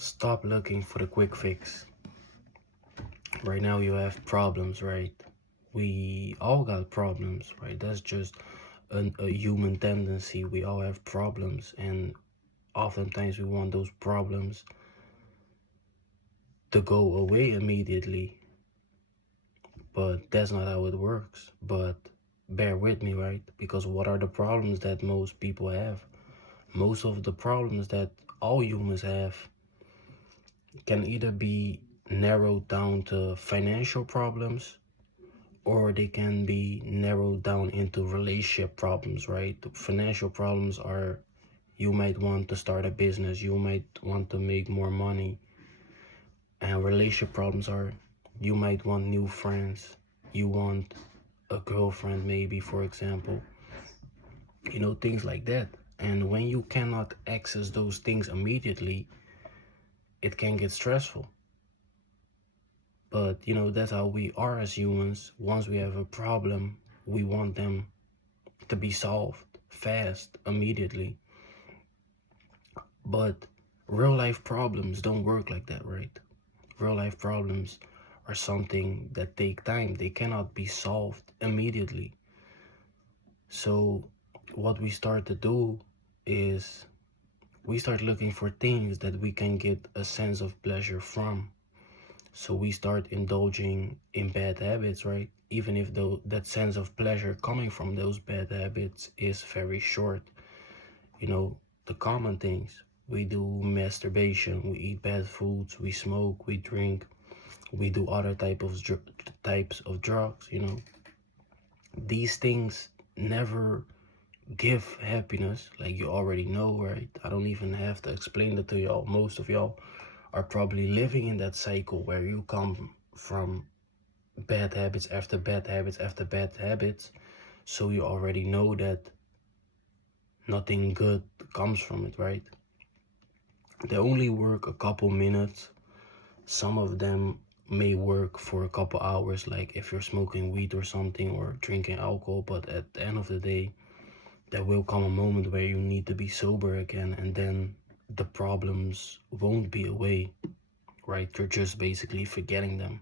Stop looking for the quick fix. Right now you have problems, right? We all got problems, right? That's just a human tendency. We all have problems, and oftentimes we want those problems to go away immediately, but that's not how it works. But bear with me, right? Because what are the problems that most people have? Most of the problems that all humans have can either be narrowed down to financial problems, or they can be narrowed down into relationship problems, right? Financial problems are, you might want to start a business, you might want to make more money. And relationship problems are, you might want new friends, you want a girlfriend maybe, for example, things like that. And when you cannot access those things immediately, it can get stressful. But that's how we are as humans. Once we have a problem, we want them to be solved fast, immediately. But real life problems don't work like that, right? Real life problems are something that take time. They cannot be solved immediately. So what we start to do is we start looking for things that we can get a sense of pleasure from. So we start indulging in bad habits, right? Even if that sense of pleasure coming from those bad habits is very short. The common things. We do masturbation, we eat bad foods, we smoke, we drink, we do other types of drugs. These things never give happiness, like you already know, right? I don't even have to explain that to y'all. Most of y'all are probably living in that cycle where you come from bad habits after bad habits after bad habits. So you already know that nothing good comes from it, right? They only work a couple minutes. Some of them may work for a couple hours, like if you're smoking weed or something or drinking alcohol, but at the end of the day, there will come a moment where you need to be sober again, and then the problems won't be away, right? You're just basically forgetting them.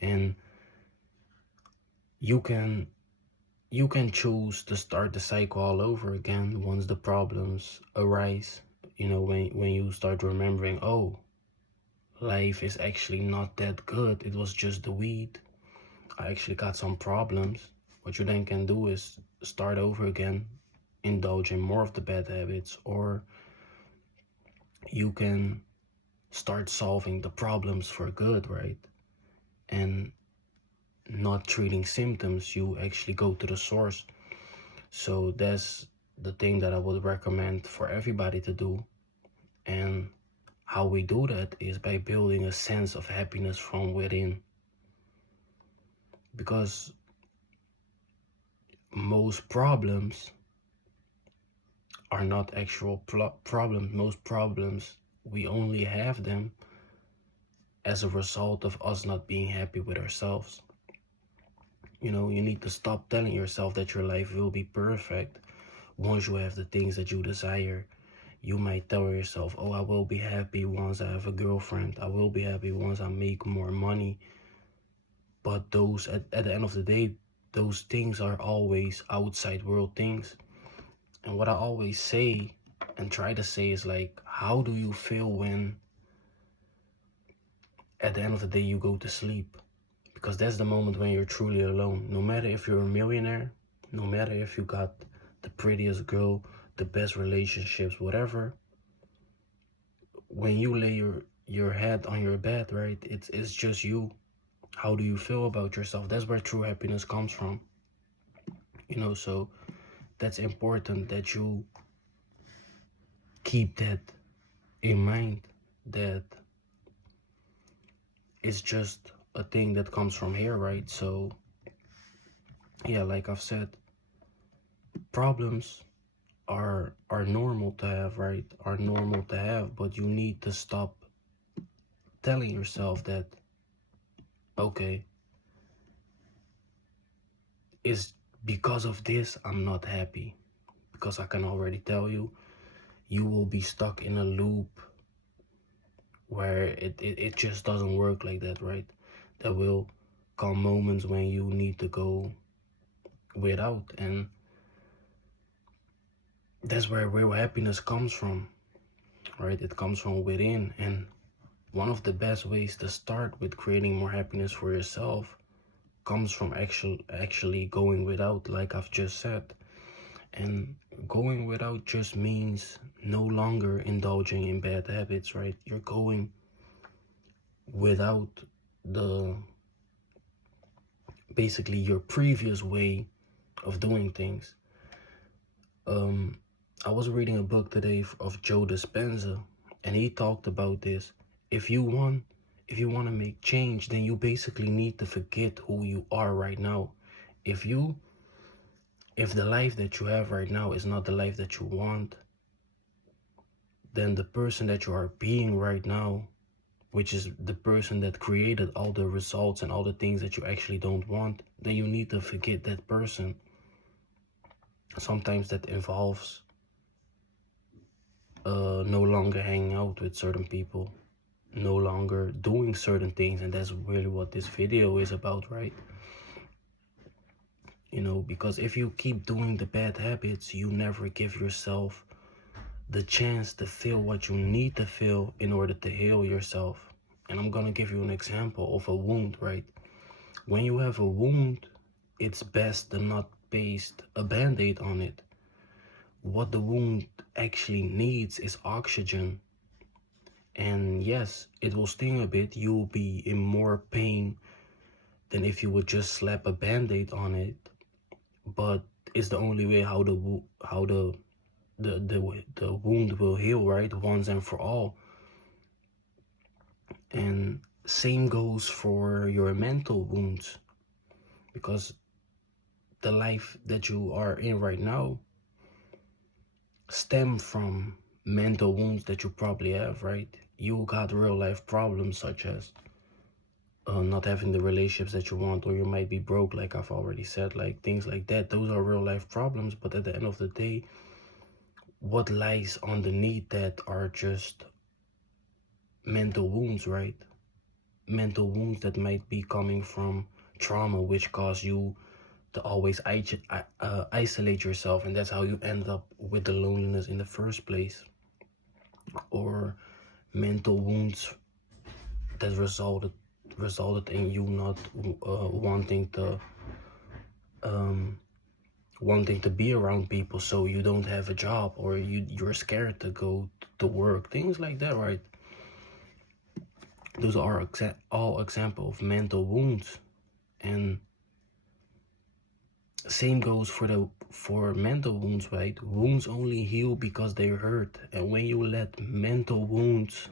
And you can you can choose to start the cycle all over again once the problems arise. When you start remembering, oh, life is actually not that good, it was just the weed, I actually got some problems. What you then can do is start over again, indulge in more of the bad habits, or you can start solving the problems for good, right? And not treating symptoms, you actually go to the source. So that's the thing that I would recommend for everybody to do. And how we do that is by building a sense of happiness from within. Because most problems are not actual problems. Most problems, we only have them as a result of us not being happy with ourselves. You need to stop telling yourself that your life will be perfect once you have the things that you desire. You might tell yourself, oh, I will be happy once I have a girlfriend. I will be happy once I make more money. But those, at the end of the day, those things are always outside world things. And what I always say and try to say is like, how do you feel when at the end of the day you go to sleep? Because that's the moment when you're truly alone. No matter if you're a millionaire, no matter if you got the prettiest girl, the best relationships, whatever, when you lay your head on your bed, right, it's just you. How do you feel about yourself? That's where true happiness comes from. So that's important that you keep that in mind, that it's just a thing that comes from here, right? So yeah, like I've said, problems are normal to have, right? Are normal to have, but you need to stop telling yourself that, okay, it's because of this I'm not happy. Because I can already tell you, you will be stuck in a loop where it just doesn't work like that, right? There will come moments when you need to go without, and that's where real happiness comes from, right? It comes from within. And one of the best ways to start with creating more happiness for yourself comes from actually going without, like I've just said. And going without just means no longer indulging in bad habits, right? You're going without the basically your previous way of doing things. I was reading a book today of Joe Dispenza, and he talked about this. If you want to make change, then you basically need to forget who you are right now. If the life that you have right now is not the life that you want, then the person that you are being right now, which is the person that created all the results and all the things that you actually don't want, then you need to forget that person. Sometimes that involves no longer hanging out with certain people, no longer doing certain things, and that's really what this video is about, right? Because if you keep doing the bad habits, you never give yourself the chance to feel what you need to feel in order to heal yourself. And I'm gonna give you an example of a wound, right? When you have a wound, it's best to not paste a band-aid on it. What the wound actually needs is oxygen. And yes, it will sting a bit. You'll be in more pain than if you would just slap a band-aid on it. But it's the only way how the wound will heal, right? Once and for all. And same goes for your mental wounds, because the life that you are in right now stem from mental wounds that you probably have, right? You got real life problems such as not having the relationships that you want, or you might be broke, like I've already said, like things like that. Those are real life problems, but at the end of the day, what lies underneath that are just mental wounds, right? Mental wounds that might be coming from trauma, which cause you to always isolate yourself, and that's how you end up with the loneliness in the first place. Or mental wounds that resulted in you not wanting to be around people, so you don't have a job, or you're scared to go to work, things like that, right? Those are all example of mental wounds. And same goes for mental wounds, right? Wounds only heal because they hurt, and when you let mental wounds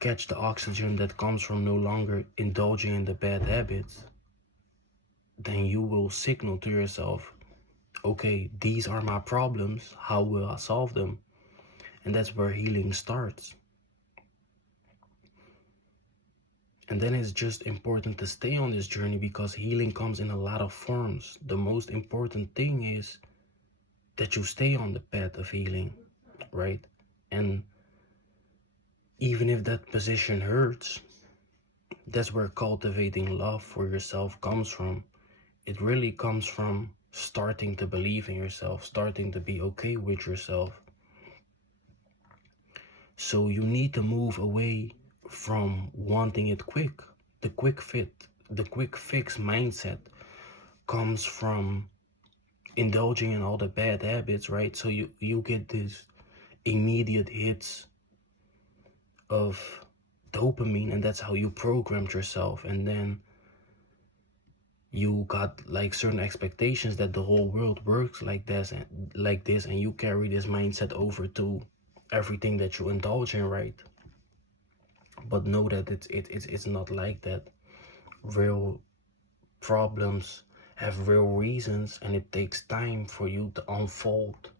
catch the oxygen that comes from no longer indulging in the bad habits, then you will signal to yourself, okay, these are my problems, how will I solve them? And that's where healing starts. And then it's just important to stay on this journey, because healing comes in a lot of forms. The most important thing is that you stay on the path of healing, right? And even if that position hurts, that's where cultivating love for yourself comes from. It really comes from starting to believe in yourself, starting to be okay with yourself. So you need to move away from wanting it quick. The quick fix mindset comes from indulging in all the bad habits, right? So you get these immediate hits of dopamine, and that's how you programmed yourself. And then you got like certain expectations that the whole world works like this, and you carry this mindset over to everything that you indulge in, right? But know that it's not like that. Real problems have real reasons, and it takes time for you to unfold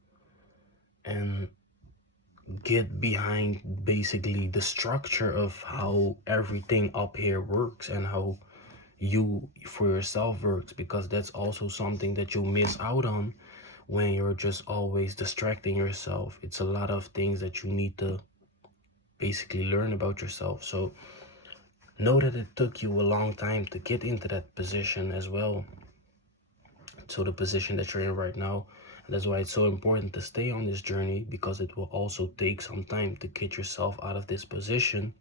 and get behind basically the structure of how everything up here works, and how you for yourself works, because that's also something that you miss out on when you're just always distracting yourself. It's a lot of things that you need to basically learn about yourself. So know that it took you a long time to get into that position as well. So the position that you're in right now. And that's why it's so important to stay on this journey, because it will also take some time to get yourself out of this position.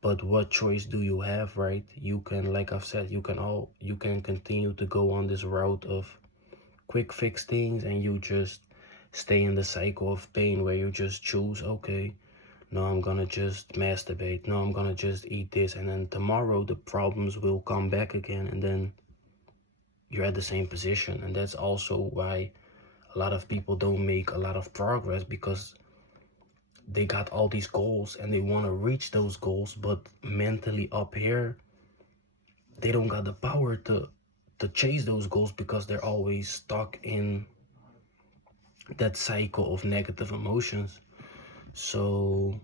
But what choice do you have, right? You can, like I've said, you can continue to go on this route of quick fix things, and you just stay in the cycle of pain where you just choose, okay, no, I'm gonna just masturbate, no, I'm gonna just eat this, and then tomorrow the problems will come back again, and then you're at the same position. And that's also why a lot of people don't make a lot of progress, because they got all these goals and they want to reach those goals, but mentally up here they don't got the power to chase those goals, because they're always stuck in that cycle of negative emotions. So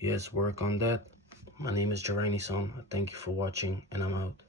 yes, work on that. My name is Jarani Son. Thank you for watching, and I'm out.